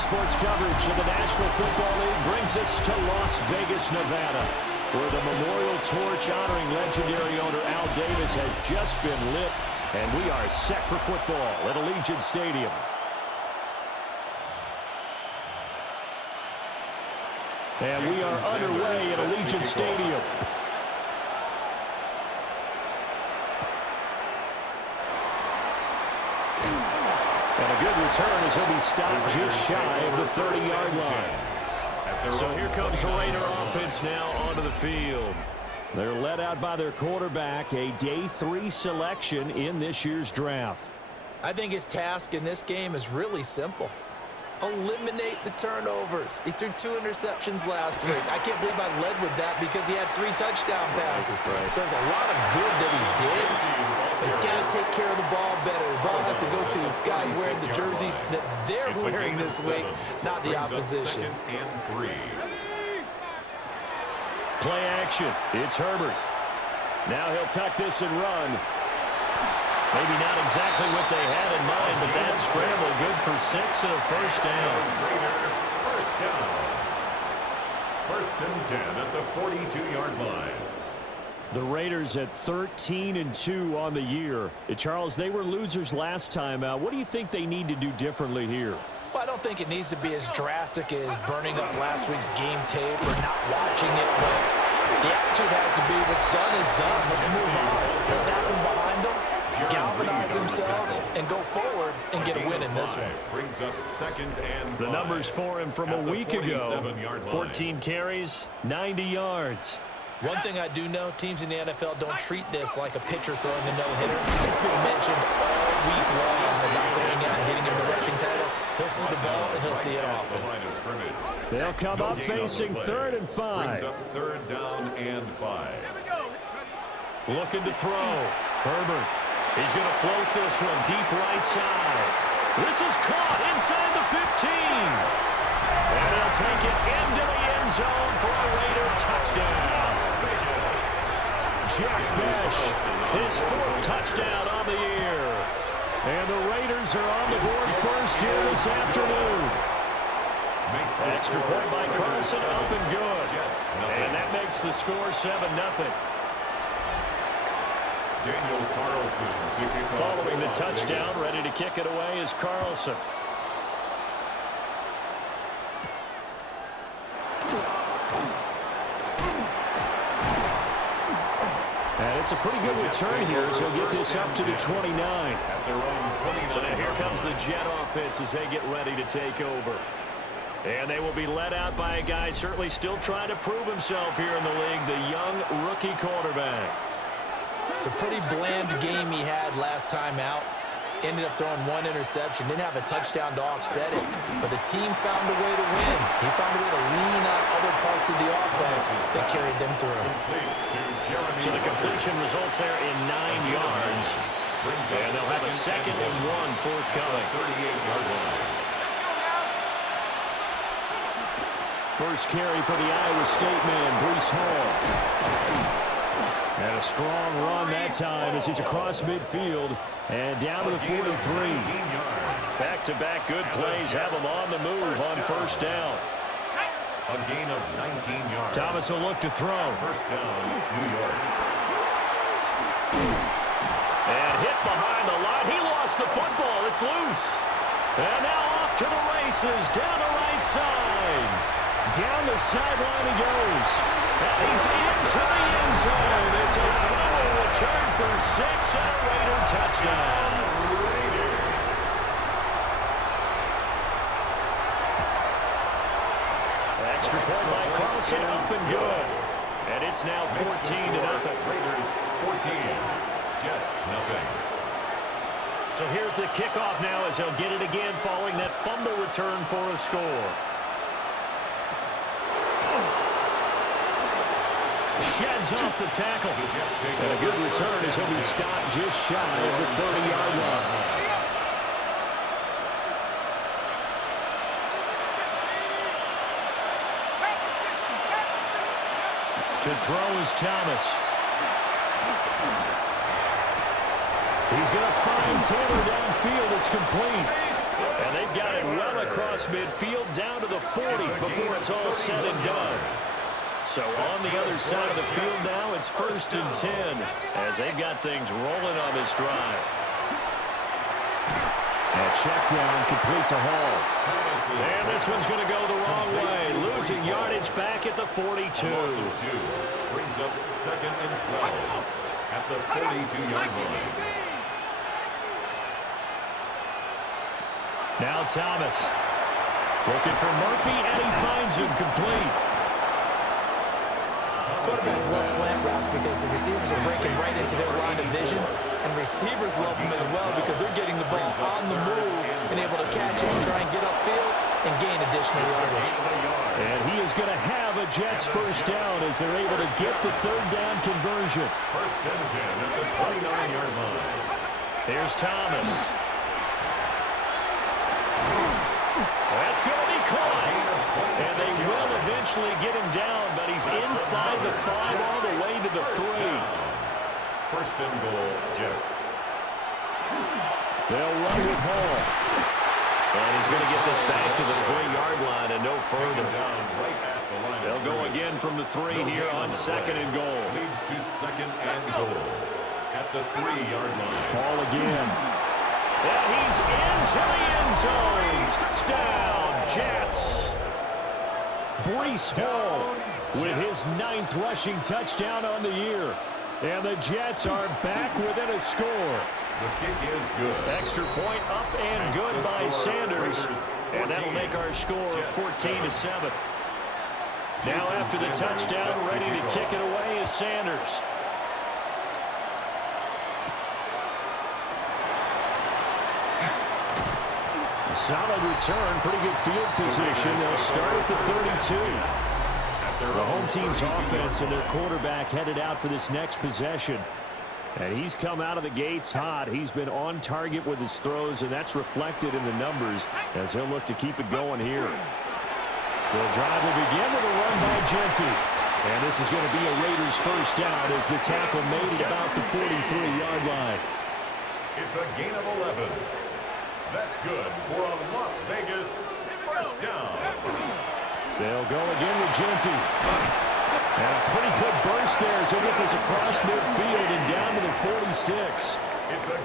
sports coverage of the National Football League brings us to Las Vegas, Nevada, where the memorial torch honoring legendary owner Al Davis has just been lit, and we are set for football at Allegiant Stadium. And we are underway at Allegiant Stadium. And a good return as he'll be stopped just shy of the 30-yard line. So here comes the Raider offense now onto the field. They're led out by their quarterback, a day 3 selection in this year's draft. I think his task in this game is really simple. Eliminate the turnovers. He threw 2 interceptions last week. I can't believe I led with that because he had 3 touchdown passes. So there's a lot of good that he did. He's got to take care of the ball better. The ball has to go to guys wearing the jerseys that they're wearing this week, not the opposition. Play action. It's Herbert. Now he'll tuck this and run. Maybe not exactly what they had in mind, but that scramble good for 6 and a first down. First down. 1st and 10 at the 42-yard line. The Raiders at 13-2 on the year. Charles, they were losers last time out. What do you think they need to do differently here? Well, I don't think it needs to be as drastic as burning up last week's game tape or not watching it. But the attitude has to be what's done is done. Let's move on. Put that one behind them, galvanize themselves, and go forward and get a win in this one. Brings up 2nd and 5. The numbers for him from a week ago. 14 carries, 90 yards. One thing I do know, teams in the NFL don't treat this like a pitcher throwing a no-hitter. It's been mentioned all week long about going out and getting him the rushing title. He'll see the ball, and he'll see it often. They'll come up facing 3rd and 5. Brings up 3rd down and 5. Looking to throw. Herbert. He's going to float this one deep right side. This is caught inside the 15. And he'll take it into the end zone for a Raider touchdown. Jack Besh, his 4th touchdown on the year. And the Raiders are on the board first here this afternoon. Extra point by Carlson, up and good. And that makes the score 7-0. Daniel Carlson to kick off. Following the touchdown, ready to kick it away is Carlson. And it's a pretty good return here as he'll get this up to the 29. So now here comes the Jet offense as they get ready to take over. And they will be led out by a guy certainly still trying to prove himself here in the league, the young rookie quarterback. It's a pretty bland game he had last time out. Ended up throwing 1 interception. Didn't have a touchdown to offset it. But the team found a way to win. He found a way to lean on other parts of the offense that carried them through. So the completion results there in 9 yards. And they'll have a 2nd and 1 forthcoming. 38-yard line. First carry for the Iowa State man, Breece Hall. And a strong run that time as he's across midfield and down to the 43. Back-to-back good plays have him on the move on 1st down. A gain of 19 yards. Thomas will look to throw. 1st down, New York. And hit behind the line. He lost the football. It's loose. And now off to the races down the right side. Down the sideline he goes. And he's into the end zone. It's a final return for 6 and a Raider touchdown. Extra point by Carlson, up and good. And it's now 14-0. Raiders 14. Jets nothing. So here's the kickoff now as he'll get it again following that fumble return for a score. Sheds off the tackle. And a good return as he'll be stopped just shy of the 30-yard line. To throw is Thomas. He's going to find Taylor downfield. It's complete. And they've got it well across midfield down to the 40 before it's all said and done. So on the other side of the field now, it's 1st and 10 as they've got things rolling on this drive. And check down, complete to Hall. And this one's going to go the wrong way. Losing yardage back at the 42. Brings up 2nd and 12 at the 42-yard line. Now Thomas looking for Murphy, and he finds him complete. Quarterbacks love slant routes because the receivers are breaking right into their line of vision, and receivers love them as well because they're getting the ball on the move and able to catch it and try and get upfield and gain additional yardage. And he is going to have a Jets first down as they're able to get the 3rd down conversion. 1st and 10 at the 29-yard line. Here's Thomas. That's going to be caught. And they will eventually get him down, but he's inside the 5 all the way to the 3. 1st and goal, Jets. They'll run with Hall. And he's going to get this back to the 3-yard line and no further. They'll go again from the 3 here on 2nd and goal. Leads to 2nd and goal at the 3-yard line. Hall again. And he's into the end zone. Touchdown, Jets. Breece Hall with his 9th rushing touchdown on the year. And the Jets are back within a score. The kick is good. Extra point up and good by Sanders. And that'll make our score 14-7. Now after the touchdown, ready to kick it away is Sanders. A solid return, pretty good field position. They'll start at the 32. The home team's offense and their quarterback headed out for this next possession. And he's come out of the gates hot. He's been on target with his throws, and that's reflected in the numbers as he'll look to keep it going here. The drive will begin with a run by Genty. And this is going to be a Raiders first down as the tackle made at about the 43-yard line. It's a gain of 11. That's good for a Las Vegas first down. They'll go again with Genty. And a pretty good burst there as he'll get this across midfield and down to the 46.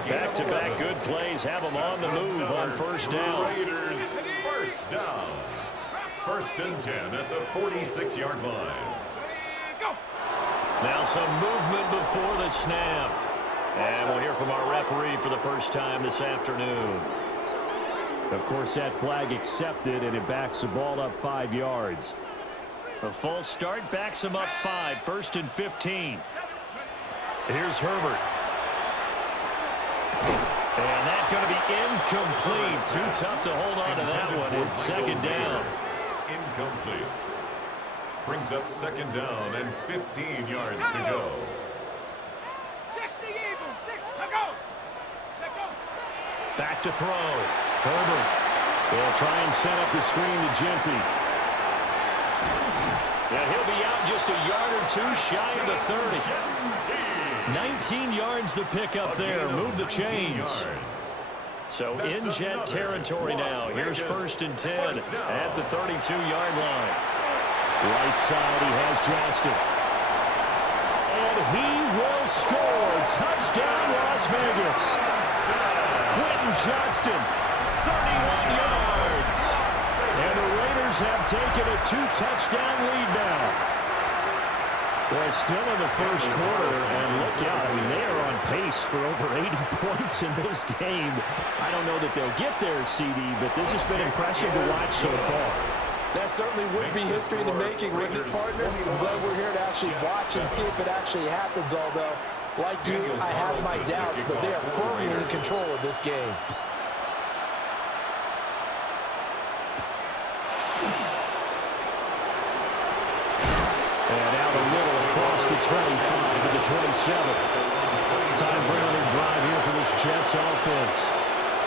Back-to-back good plays have them on the move on first down. Raiders first down. 1st and 10 at the 46-yard line. Now some movement before the snap. And we'll hear from our referee for the first time this afternoon. Of course, that flag accepted, and it backs the ball up 5 yards. A false start backs him up 5, 1st and 15. Here's Herbert. And that's going to be incomplete. Too tough to hold on to that one. It's 2nd down. Incomplete. Brings up 2nd down and 15 yards to go. Back to throw. Herbert will try and set up the screen to Genty. And he'll be out just a yard or 2 shy of the 30. 19 yards the pick up there. Move the chains. So in Jet territory now. Here's 1st and 10 at the 32-yard line. Right side, he has Johnston. And he will score. Touchdown, Las Vegas. Quentin Johnston, 31 yards. And the Raiders have taken a 2-touchdown lead now. Well, still in the first quarter, and look out. I mean, they are on pace for over 80 points in this game. I don't know that they'll get there, CD, but this has been impressive to watch so far. That certainly would be history in the making, wouldn't it, partner? I'm glad we're here to actually watch and see if it actually happens, although, like you, I have my doubts, but they are firmly in control of this game. And out a little across the 25 to the 27. Time for another drive here for this Jets offense.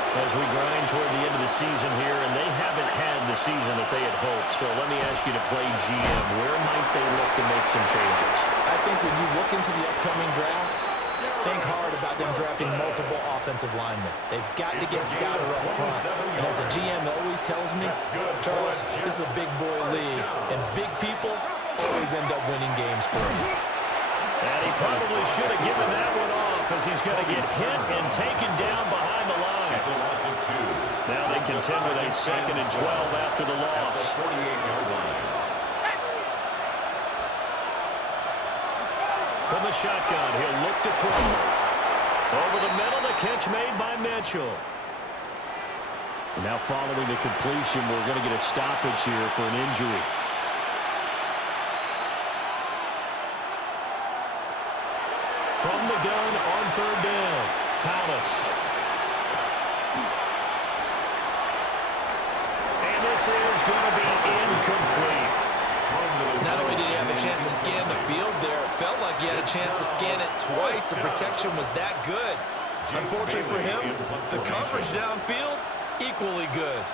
As we grind toward the end of the season here, and they haven't had the season that they had hoped. So let me ask you to play GM. Where might they look to make some changes? I think when you look into the upcoming draft, think hard about them drafting multiple offensive linemen. They've got to get stouter up front. And as a GM always tells me, Charles, this is a big boy league, and big people always end up winning games for you. And he probably should have given that one off as he's going to get hit and taken down behind the line. It's a loss of 2. Now they contend with a 2nd and 12 after the loss. 48-yard line. From the shotgun, he'll look to throw. Over the middle, the catch made by Mitchell. Now following the completion, we're going to get a stoppage here for an injury. From the gun on 3rd down, Thomas. And this is going to be incomplete. Not only did he have a chance to scan the field there, it felt like he had a chance to scan it twice. The protection was that good. Unfortunately for him, the coverage downfield, equally good.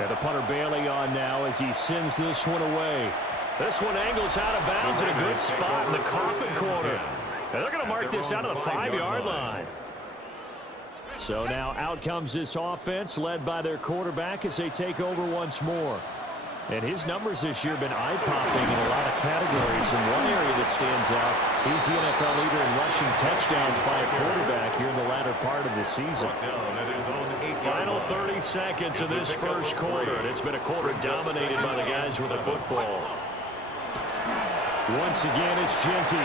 And the punter Bailey on now as he sends this one away. This one angles out of bounds in a good spot in the coffin corner. And they're going to mark this out of the 5-yard line. So now out comes this offense led by their quarterback as they take over once more. And his numbers this year have been eye-popping in a lot of categories. In one area that stands out, he's the NFL leader in rushing touchdowns by a quarterback here in the latter part of the season. Final 30 seconds of this first quarter, and it's been a quarter dominated by the guys with the football. Once again, it's Genty.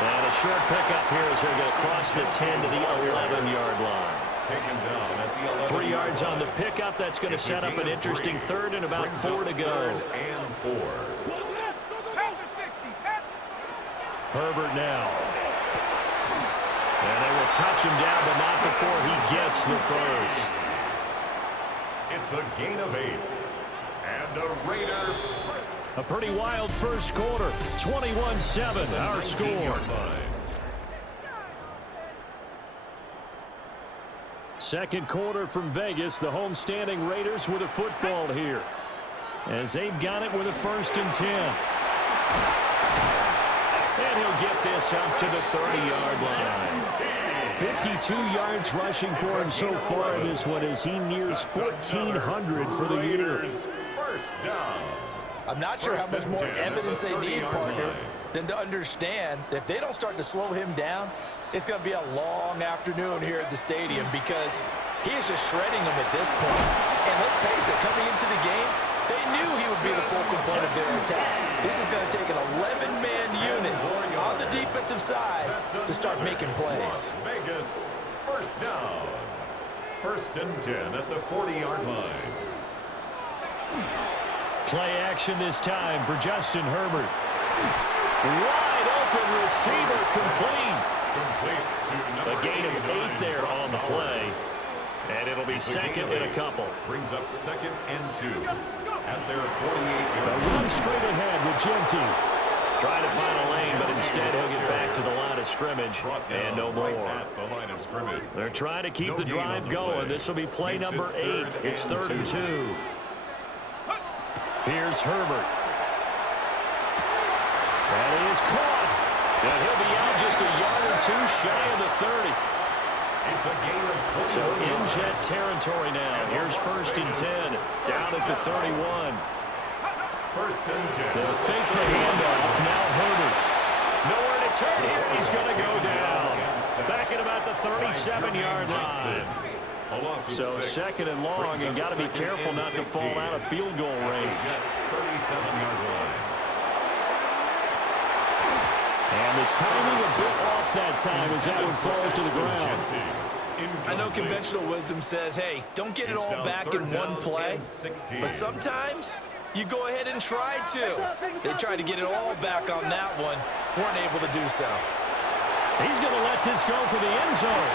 And a short pickup here as they're going to cross the 10 to the 11-yard line. Taken down at the 11. 3 yards on the pickup. That's going to set up an interesting 3rd and about 4 to go. And 4. Herbert now. And they will touch him down, but not before he gets the first. It's a gain of 8. And a Raider. A pretty wild first quarter. 21-7, our score. Second quarter from Vegas. The homestanding Raiders with a football here, as they've got it with a 1st and 10. And he'll get this up to the 30-yard line. 52 yards rushing for him so far in this one as he nears 1,400 for the year. First down. I'm not sure how much more evidence they need, partner, than to understand that if they don't start to slow him down, it's going to be a long afternoon here at the stadium because he is just shredding them at this point. And let's face it, coming into the game, they knew he would be the focal point of their attack. This is going to take an 11-man unit on the defensive side to start making plays. Vegas, first down. 1st and 10 at the 40-yard line. Play action this time for Justin Herbert. Wide open receiver complete. A gain of 8 there on the play. And it'll be 2nd and a couple. Brings up 2nd and 2 at their 48-yard line. Run straight ahead with Genty. Trying to find a lane, but instead he'll get back to the line of scrimmage. And no more. They're trying to keep the drive going. This will be play number 8. It's 3rd and 2. Here's Herbert. That is caught. And he'll be out just a yard or 2 shy of the 30. It's a gain of 20. So in jet territory now. Here's 1st and 10. Down at the 31. 1st and 10. They'll fake the handoff. Now Herbert. Nowhere to turn here. He's going to go down. Back at about the 37-yard line. So 2nd and long, and got to be careful not to fall out of field goal range. 37-yard line. And the timing a bit off that time as that one falls to the ground. I know conventional wisdom says, hey, don't get it all back in one play. But sometimes you go ahead and try to. They tried to get it all back on that one. Weren't able to do so. He's going to let this go for the end zone.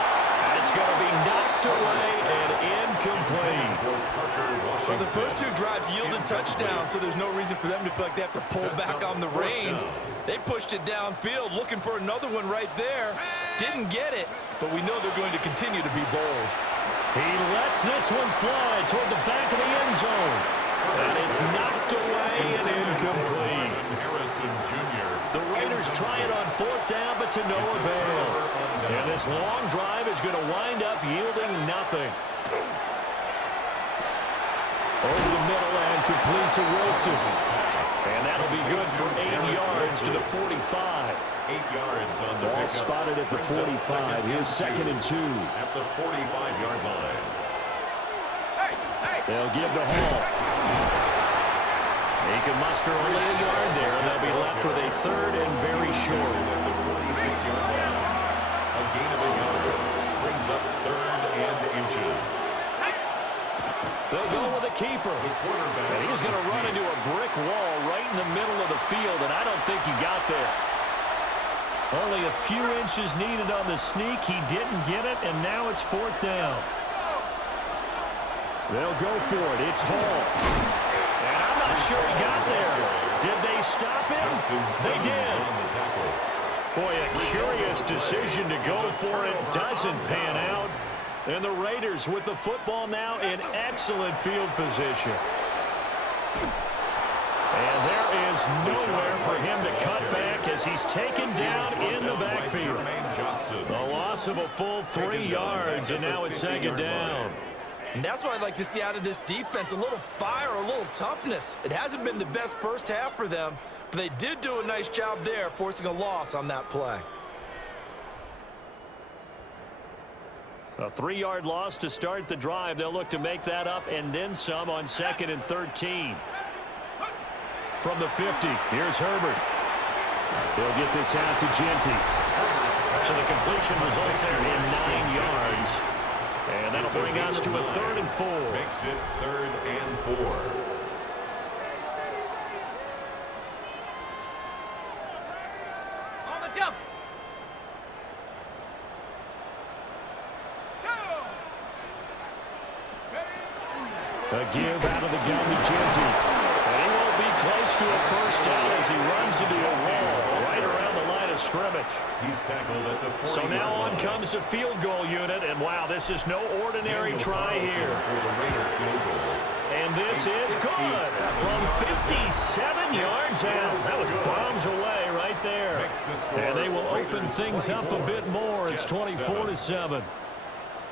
It's going to be knocked away and incomplete. Well, the first 2 drives yielded touchdowns, so there's no reason for them to feel like they have to pull back on the reins. They pushed it downfield, looking for another one right there. Didn't get it, but we know they're going to continue to be bold. He lets this one fly toward the back of the end zone. And it's knocked away and incomplete. Harrison Jr. The He's trying on fourth down, but to no avail. And this long drive is going to wind up yielding nothing. Over the middle and complete to Wilson. And that'll be good for 8 yards to the 45. 8 yards on the Ball spotted at the 45. Here's 2nd and 2. At the 45-yard line. They'll give to Hall. He can muster only a yard there, and they'll be left with a 3rd and very short. At the 46-yard line. A gain of a yard brings up 3rd and inches. They'll go with a keeper. And he's going to run into a brick wall right in the middle of the field, and I don't think he got there. Only a few inches needed on the sneak. He didn't get it, and now it's 4th down. They'll go for it. It's Hall. And I'm not sure he got there. Did they stop him? They did. Boy, a curious decision to go for it. Doesn't pan out. And the Raiders with the football now in excellent field position. And there is nowhere for him to cut back as he's taken down in the backfield. A loss of a full 3 yards, and now it's 2nd down. And that's what I'd like to see out of this defense, a little fire, a little toughness. It hasn't been the best first half for them, but they did do a nice job there, forcing a loss on that play. A 3-yard loss to start the drive. They'll look to make that up and then some on 2nd and 13. From the 50, here's Herbert. They'll get this out to Genty. So the completion results there in 9 yards. And that'll bring us to a 3rd and 4. Makes it 3rd and 4. On the jump. A give out of the gun to Genty. And he won't be close to a first down as he runs into a wall right around the line of scrimmage. He's tackled at the 40-yard So now on line. comes the field goal unit, and wow, this is no ordinary try here. And this is good from 57 yards out. That was bombs away right there. And they will open things up a bit more. It's 24-7.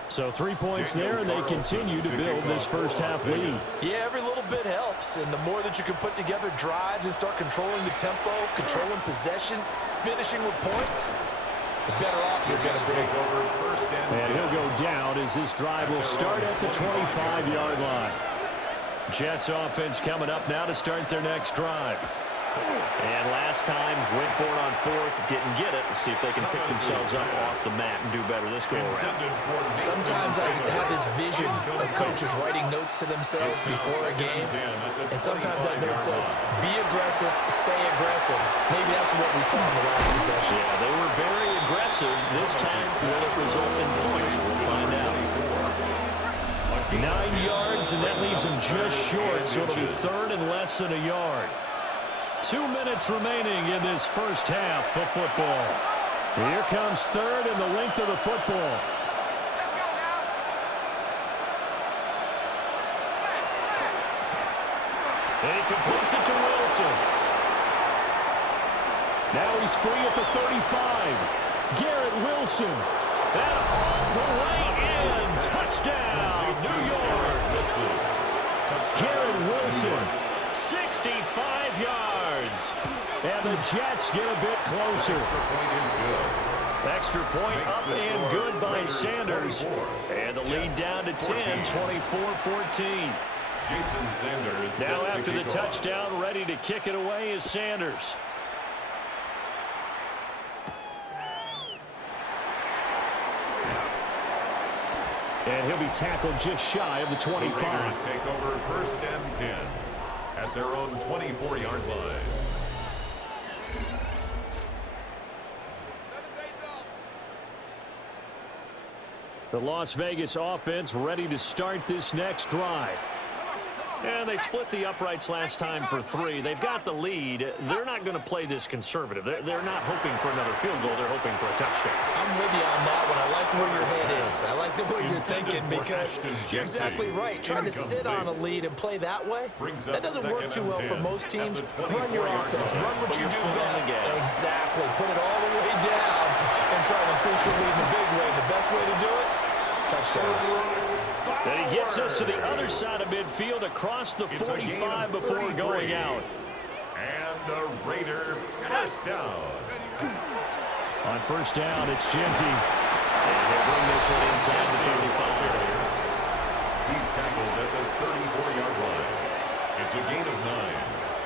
So 3 points there, and they continue to build this first half lead. Yeah, every little bit helps, and the more that you can put together drives and start controlling the tempo, controlling possession, finishing with points, the better off you're going to be. And he'll go down as this drive will start at the 25-yard line. Jets offense coming up now to start their next drive. And last time, went for it on 4th, didn't get it. We'll see if they can pick themselves up off the mat and do better this go around. Sometimes I have this vision of coaches writing notes to themselves before a game, and sometimes that note says, be aggressive, stay aggressive. Maybe that's what we saw in the last possession. Yeah, they were very aggressive. This time, will it result in points? We'll find out. 9 yards, and that leaves them just short, so it'll be 3rd and less than a yard. 2 minutes remaining in this first half of football. Here comes 3rd and the length of the football. He completes it to Wilson. Now he's free at the 35. Garrett Wilson. And all the way in. Touchdown, New York. Garrett Wilson, 65 yards. And the Jets get a bit closer. Extra point up and good by Sanders. And the lead down to 10, 24-14. Jason Sanders. Now after the touchdown, ready to kick it away is Sanders. And he'll be tackled just shy of the 25. The Raiders take over 1st and 10 at their own 24-yard line. The Las Vegas offense ready to start this next drive. And they split the uprights last time for 3. They've got the lead. They're not going to play this conservative. They're not hoping for another field goal. They're hoping for a touchdown. I'm with you on that one. I like where your head is. I like the way you're thinking because you're exactly right. Trying to sit on a lead and play that way, that doesn't work too well for most teams. Run your offense. Run what you do best. Exactly. Put it all the way down and try to increase your lead in a big way. The best way to do it, touchdowns. And he gets us to the other side of midfield across the 45 before going out. And the Raider first down. On first down, it's Genty. And he'll bring this one inside the 35. He's tackled at the 34-yard line. It's a gain of 9.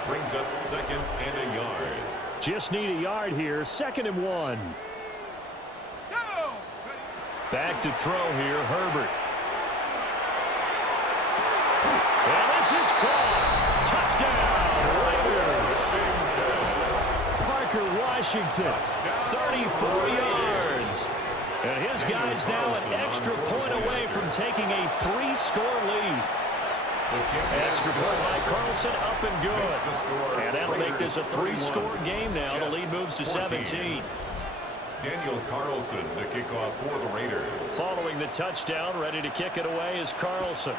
Brings up 2nd and a yard. Just need a yard here. 2nd and 1. Back to throw here, Herbert. And this is caught. Touchdown, Raiders. Parker Washington, 34 yards. And his guy's now an extra point away from taking a 3-score lead. Extra point by Carlson, up and good. And that'll make this a 3-score game now. The lead moves to 17. Daniel Carlson, the kickoff for the Raiders. Following the touchdown, ready to kick it away is Carlson.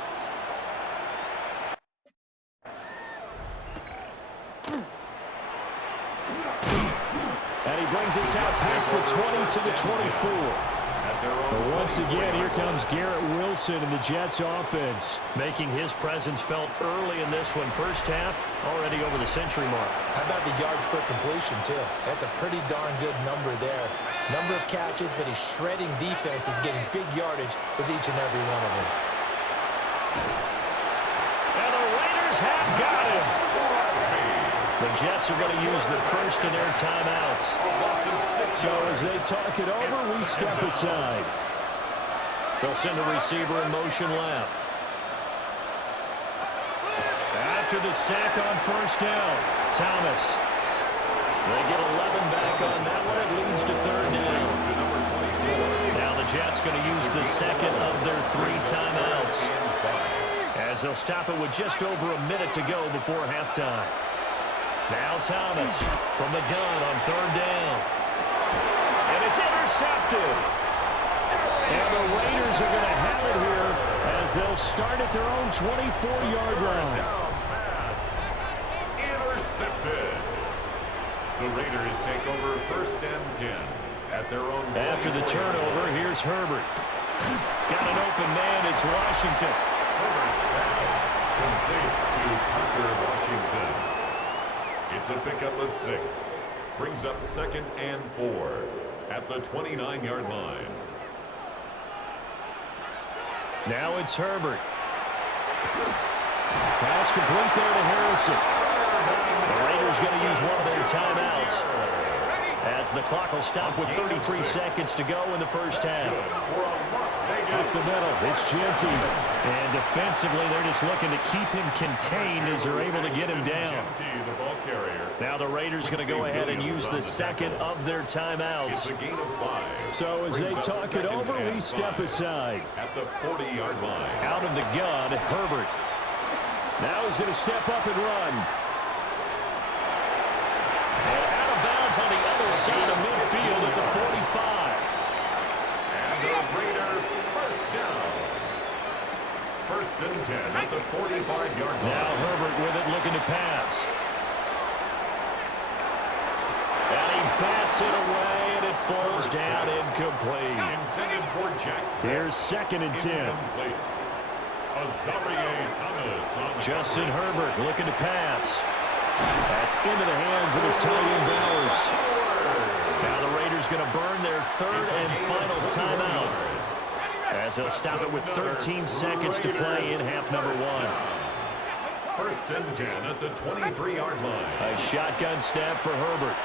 And he brings us out past the 20 to the 24. But once again, here comes Garrett Wilson and the Jets offense, making his presence felt early in this one. First half, already over the century mark. How about the yards per completion, too? That's a pretty darn good number there. Number of catches, but he's shredding defenses, getting big yardage with each and every one of them. And the Raiders have got him. The Jets are going to use the first of their timeouts. So as they talk it over, we step aside. They'll send a receiver in motion left. After the sack on first down, Thomas. They get 11 back on that one. It leads to 3rd down. Now the Jets going to use the second of their 3 timeouts, as they'll stop it with just over a minute to go before halftime. Now Thomas from the gun on 3rd down. And it's intercepted. And the Raiders are going to have it here as they'll start at their own 24-yard line. Intercepted. The Raiders take over 1st and 10 at their own. After the turnover, here's Herbert. Got an open man. It's Washington. Herbert's pass complete to Parker Washington. It's a pickup of 6. Brings up 2nd and 4 at the 29-yard line. Now it's Herbert. Pass complete there to Harrison. The Raiders going to use one of their timeouts, as the clock will stop with 33 seconds to go in the first half. Up the middle, it's Genty. And defensively, they're just looking to keep him contained as they're able to get him down. Now the Raiders going to go ahead and use the second of their timeouts. So as they talk it over, we step aside. At the 40-yard line. Out of the gun, Herbert. Now he's going to step up and run. And out of bounds on the other side of midfield at the 45. And the Raider first down. 1st and 10 at the 45-yard line. Now Herbert with it, looking to pass. And he bats it away, and it falls down incomplete. Intended for Jack. Here's 2nd and 10. Justin Herbert looking to pass. That's into the hands of his tight end Bowers. Now the Raiders going to burn their 3rd and final timeout, as they'll stop it with 13 seconds to play in half number 1. 1st and 10 at the 23-yard line. A shotgun snap for Herbert.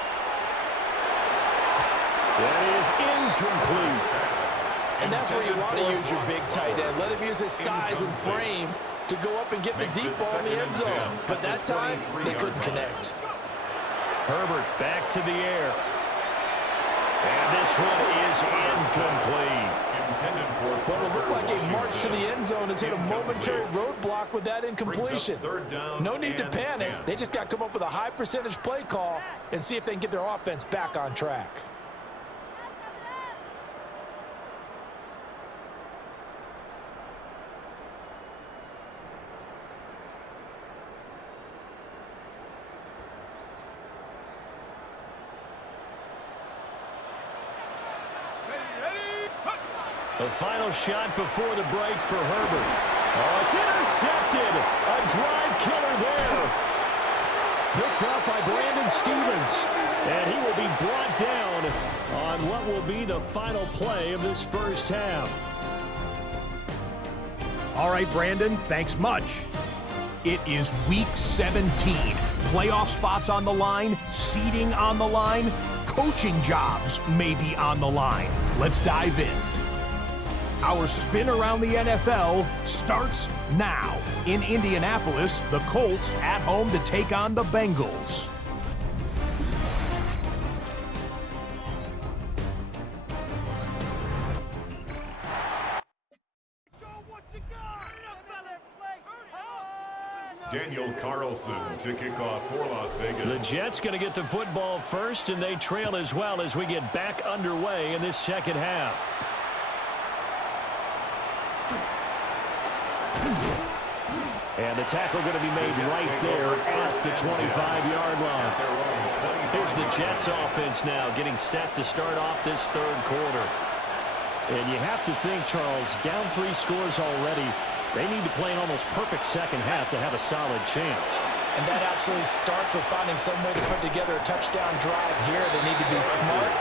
That is incomplete. And that's where you want to use your big tight end. Let him use his size and frame to go up and get the deep ball in the end zone. But that time, they couldn't connect. Herbert back to the air. And this one is incomplete. intended for What will look like a Washington. march to the end zone has hit a momentary roadblock with that incompletion. No need to panic. 10. They just got to come up with a high percentage play call and see if they can get their offense back on track. The final shot before the break for Herbert. Oh, it's intercepted. A drive killer there. Picked up by Brandon Stevens. And he will be brought down on what will be the final play of this first half. All right, Brandon, thanks much. It is Week 17. Playoff spots on the line, seeding on the line, coaching jobs may be on the line. Let's dive in. Our spin around the NFL starts now. In Indianapolis, the Colts at home to take on the Bengals. Daniel Carlson to kick off for Las Vegas. The Jets going to get the football first, and they trail as well as we get back underway in this second half. And the tackle going to be made right there at the 25-yard line. Here's the Jets offense now getting set to start off this third quarter. And you have to think, Charles, down 3 scores already. They need to play an almost perfect second half to have a solid chance. And that absolutely starts with finding some way to put together a touchdown drive here. They need to be smart,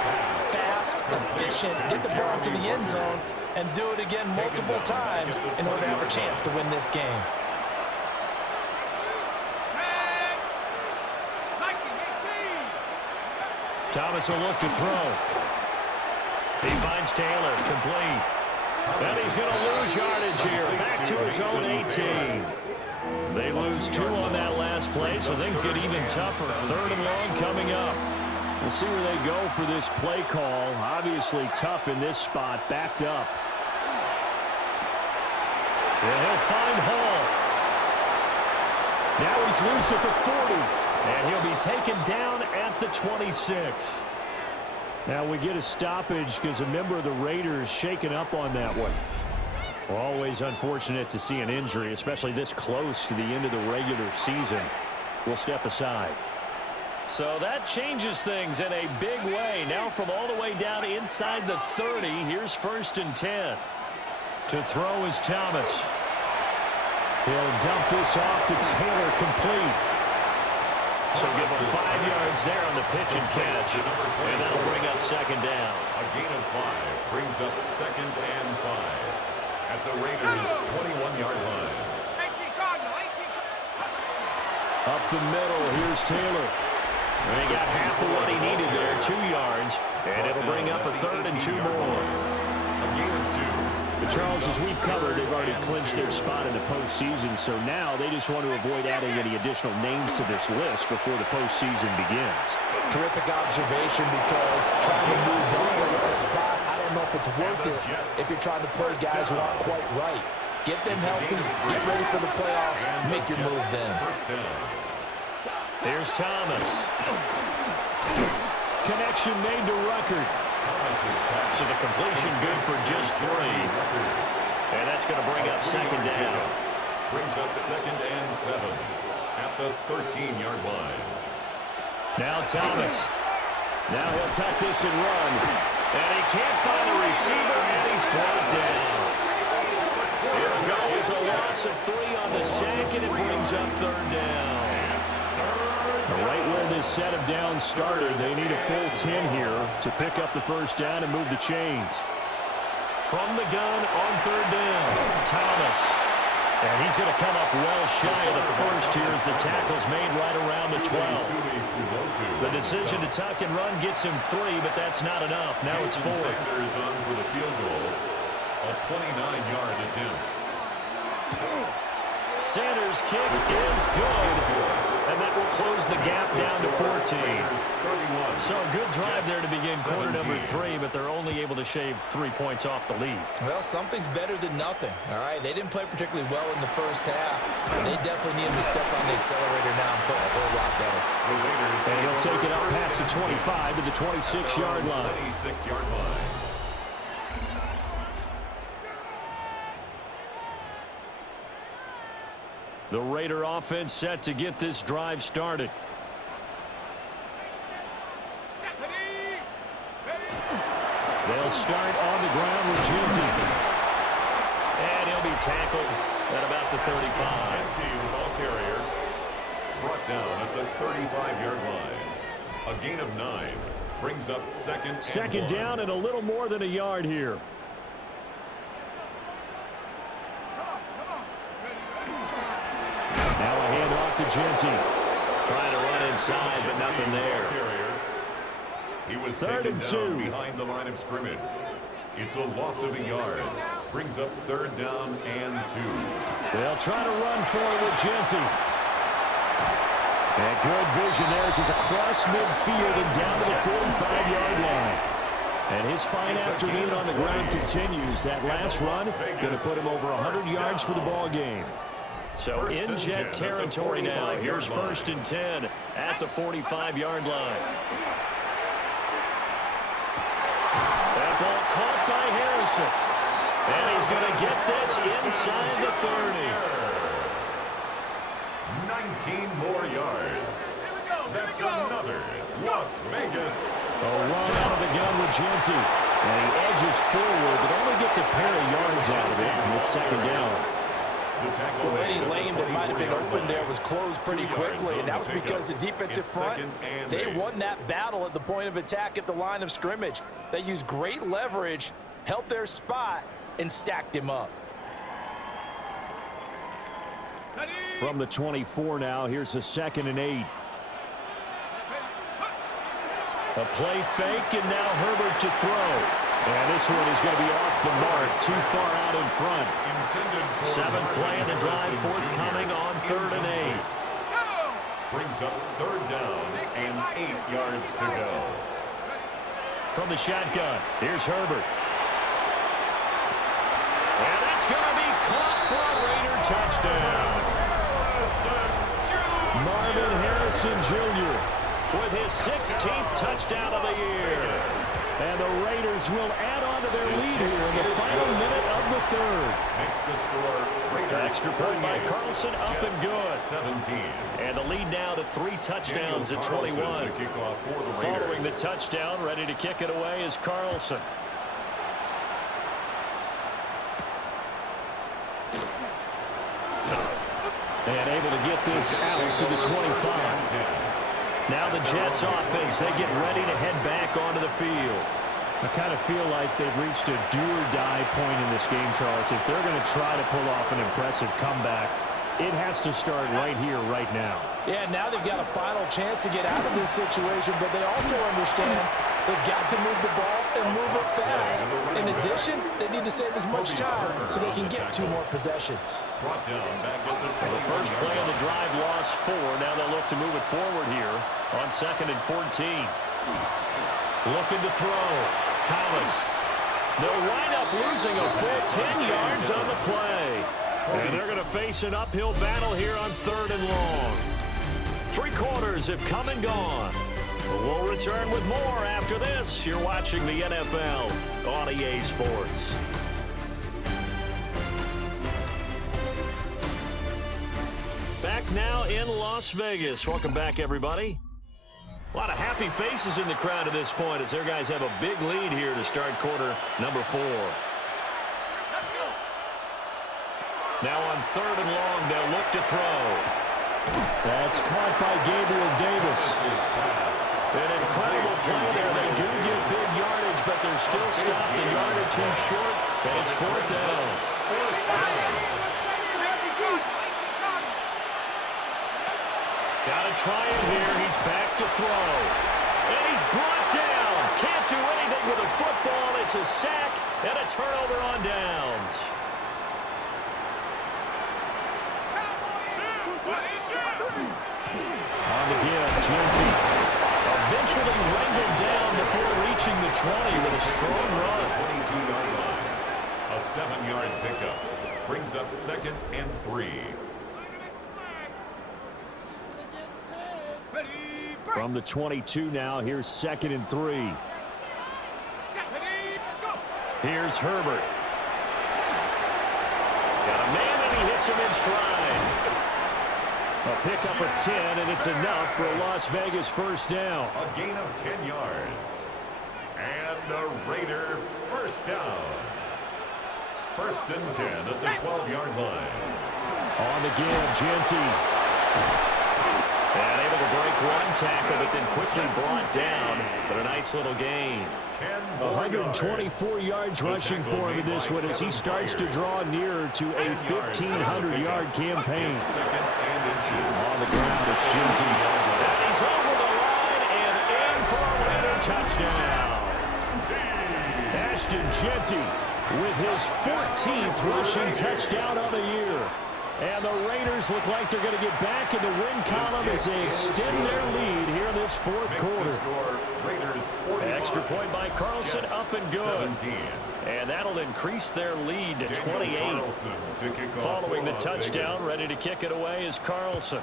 fast, efficient, get the ball to the end zone, and do it again multiple times in order to have a chance to win this game. Thomas will look to throw. He finds Taylor, complete. And he's going to lose yardage here, back to his own 18. They lose 2 on that last play, so things get even tougher. 3rd and long coming up. We'll see where they go for this play call. Obviously tough in this spot, backed up. And he'll find Hall. Now he's loose at the 40. And he'll be taken down at the 26. Now we get a stoppage because a member of the Raiders shaken up on that one. Always unfortunate to see an injury, especially this close to the end of the regular season. We'll step aside. So that changes things in a big way. Now from all the way down inside the 30, here's 1st and 10. To throw is Thomas. He'll dump this off to Taylor, complete. So give him 5 yards there on the pitch and catch. And that'll bring up 2nd down. A gain of 5 brings up 2nd and 5 at the Raiders' 21-yard line. 18 Cardinal, 18. Up the middle, here's Taylor. And he got half of what he needed there, 2 yards. And it'll bring up a 3rd and 2 more. A gain of 2. But Charles, as we've covered, they've already clinched their spot in the postseason, so now they just want to avoid adding any additional names to this list before the postseason begins. Terrific observation, because trying to move on to a spot, I don't know if it's worth it if you're trying to play guys who aren't quite right. Get them healthy, get ready for the playoffs, make your move then. Here's Thomas. Connection made to Ruckert. So the completion good for just 3. And that's going to bring up 2nd down. Brings up 2nd and 7 at the 13-yard line. Now Thomas. Now he'll tuck this and run. And he can't find the receiver, and he's brought down. Here goes a loss of 3 on the sack, and it brings up 3rd down. Right where this set of downs started, they need a full 10 here to pick up the 1st down and move the chains. From the gun on 3rd down, Thomas. And he's going to come up well shy of the 1st here as the tackle's made right around the 12. The decision to tuck and run gets him 3, but that's not enough. Now it's 4th. Sanders on for the field goal, a 29-yard attempt. Sanders' kick is good. And that will close the gap down to 14. 14. So a good drive there to begin quarter number 3, but they're only able to shave 3 points off the lead. Well, something's better than nothing, all right? They didn't play particularly well in the first half, but they definitely need him to step on the accelerator now and play a whole lot better. And he'll take it up past the 25 to the 26-yard line. 26-yard line. The Raider offense set to get this drive started. They'll start on the ground with Genty. And he'll be tackled at about the 35. Genty, the ball carrier, brought down at the 35-yard line. A gain of 9 brings up second down and a little more than a yard here. Now a handoff to Genty. Trying to run inside, but nothing there. He was Third and 2 behind the line of scrimmage. It's a loss of a yard. Brings up 3rd down and 2. They'll try to run forward with Genty. And good vision there as he's across midfield and down to the 45-yard line. And his fine afternoon on the ground continues. That last run going to put him over 100 yards for the ball game. So in Jet territory now. Here's 1st and 10 at the 45-yard line. That ball caught by Harrison. And he's going to get this inside the 30. 19 more yards. That's another Las Vegas. A run out of the gun with Genty. And he edges forward, but only gets a pair of yards out of it. And it's 2nd down. Well, any lane that might have been open there was closed pretty quickly, and that was because the defensive front, they won that battle at the point of attack at the line of scrimmage. They used great leverage, held their spot, and stacked him up. From the 24 now, here's a 2nd and 8. A play fake, and now Herbert to throw. And this one is going to be off the mark, too far out in front. 7th play of the drive, forthcoming on 3rd and 8. Brings up 3rd down and 8 yards to go. From the shotgun, here's Herbert. And that's going to be caught for a Raider touchdown. Marvin Harrison Jr. with his 16th touchdown of the year. And the Raiders will add on to their lead here in the final minute of the 3rd. Makes the score Raiders. Extra point by Carlson, up and good. 17. And the lead now to 3 touchdowns at 21. Following the touchdown, ready to kick it away is Carlson. And able to get this out to the 25. Now the Jets offense, they get ready to head back onto the field. I kind of feel like they've reached a do-or-die point in this game, Charles. If they're going to try to pull off an impressive comeback, it has to start right here, right now. Yeah, now they've got a final chance to get out of this situation, but they also understand they've got to move the ball and move it fast. In addition, they need to save as much time so they can get 2 more possessions. The first play of the drive lost 4. Now they'll look to move it forward here on 2nd and 14. Looking to throw. Thomas. They'll wind up losing a full 10 yards on the play. And they're going to face an uphill battle here on 3rd and long. 3 quarters have come and gone. We'll return with more after this. You're watching the NFL on EA Sports. Back now in Las Vegas. Welcome back, everybody. A lot of happy faces in the crowd at this point as their guys have a big lead here to start quarter number 4. Now on 3rd and long, they'll look to throw. That's caught by Gabriel Davis. An incredible play there. They do get big yardage, but they're still stopped a yard or 2 short, and it's 4th down. Got to try it here. He's back to throw. And he's brought down. Can't do anything with a football. It's a sack and a turnover on downs. On the give, Genty. eventually wrangled down before reaching the 20 with a strong run. 22-yard line. A 7-yard pickup brings up 2nd and 3. From the 22 now, here's 2nd and 3. Here's Herbert. Got a man, and he hits him in stride. A pickup of 10, and it's enough for a Las Vegas first down. A gain of 10 yards. And the Raider first down. 1st and 10 at the 12-yard line. On the give, Genty. And able to break one tackle, but then quickly brought down. But a nice little gain. 124 yards rushing for him in this one as he starts to draw nearer to a 1,500-yard campaign. On the ground, it's Genty. And he's over the line and in for a Raider touchdown. Ashton Genty with his 14th rushing touchdown of the year. And the Raiders look like they're going to get back in the win column as they extend their lead here in this 4th quarter. Extra point by Carlson, up and good. And that'll increase their lead to 28. Following the touchdown, ready to kick it away is Carlson.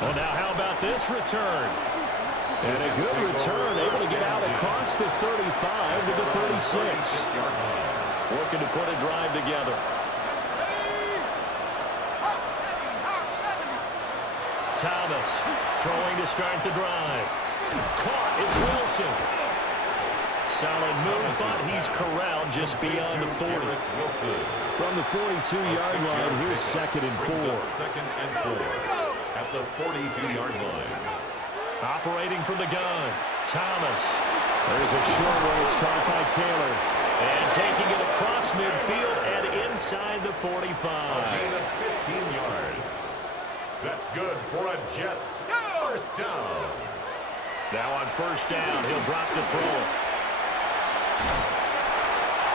Well, now how about this return? And a good return, able to get out across the 35 to the 36. Looking to put a drive together. Thomas throwing to start the drive. Caught, it's Wilson. Solid move, but he's corralled just beyond the 40. From the 42-yard line, here's 2nd and 4. 2nd and 4 at the 42-yard line. Operating from the gun, Thomas. There's a short one. It's caught by Taylor. And taking it across midfield and inside the 45. A gain of 15 yards. That's good for a Jets first down. Now on first down, he'll drop to throw it.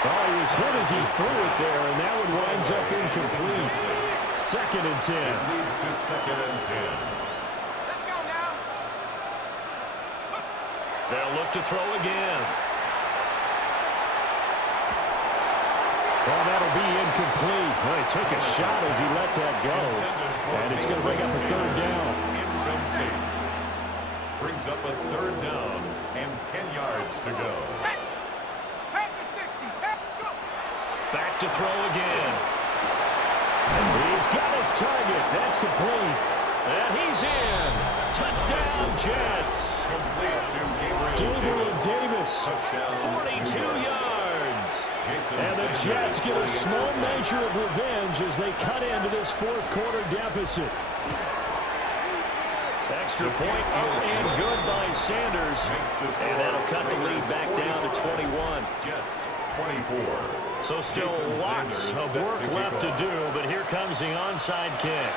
Oh, he was hit as he threw it there, and that one winds up incomplete. 2nd and 10. It leads to 2nd and 10. They'll look to throw again. Well, that'll be incomplete. Well, he took a shot as he let that go. And it's going to bring up a 3rd down. Brings up a 3rd down and 10 yards to go. Back to throw again. He's got his target. That's complete. And he's in. Touchdown, Jets. Complete to Gabriel Davis, 42 yards. And the Jets get a small measure of revenge as they cut into this 4th quarter deficit. Extra point up and good by Sanders. And that'll cut the lead back down to 21. Jets 24. So still lots of work left to do, but here comes the onside kick.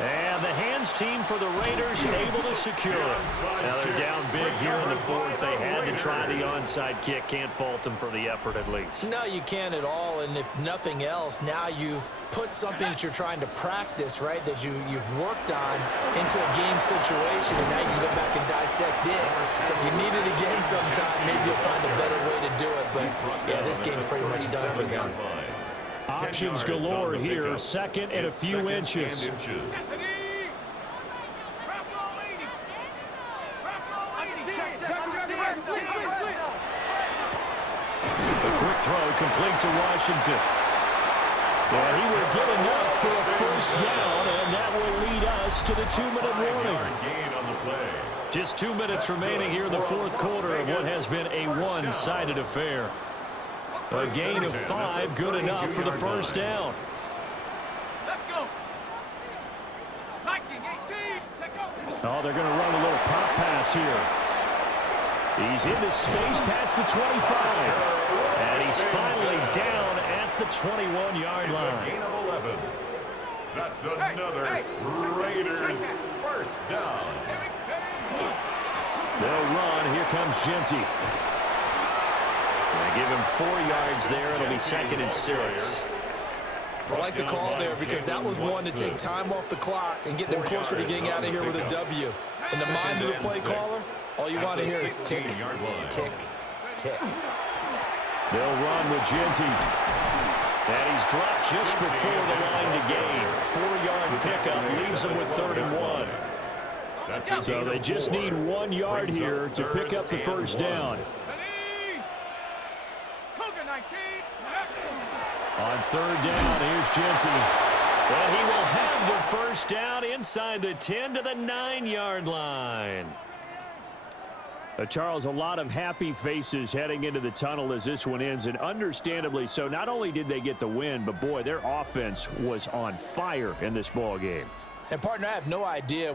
And the hands team for the Raiders able to secure it. Now they're down big here in the 4th. They had to try the onside kick. Can't fault them for the effort at least. No, you can't at all. And if nothing else, now you've put something that you're trying to practice, right, that you've worked on into a game situation, and now you can go back and dissect it. So if you need it again sometime, maybe you'll find a better way to do it. But, yeah, this game's pretty much done for them. Options galore here. 2nd and a few inches. The quick throw complete to Washington. And he will get enough for a first down, and that will lead us to the 2-minute warning. Just 2 minutes remaining here in the 4th quarter of what has been a one-sided affair. A gain of 5, good enough for the first down. Let's go. Viking 18. Take over. Oh, they're going to run a little pop pass here. He's into space past the 25. And he's finally down at the 21-yard line. Gain of 11. That's another Raiders first down. They'll run. Here comes Genty. They give him 4 yards there. It'll be 2nd and 6. I like the call there because that was one to take time off the clock and get them closer to getting out of here with a W. In the mind of the play caller, all you want to hear is tick, tick, tick. They'll run with Genty. And he's dropped just before the line to gain. 4-yard pickup leaves him with 3rd and 1. So they just need 1 yard here to pick up the first down. On 3rd down, here's Genty. And he will have the first down inside the 10 to the 9-yard line. Charles, a lot of happy faces heading into the tunnel as this one ends, and understandably so. Not only did they get the win, but boy, their offense was on fire in this ball game. And partner, I have no idea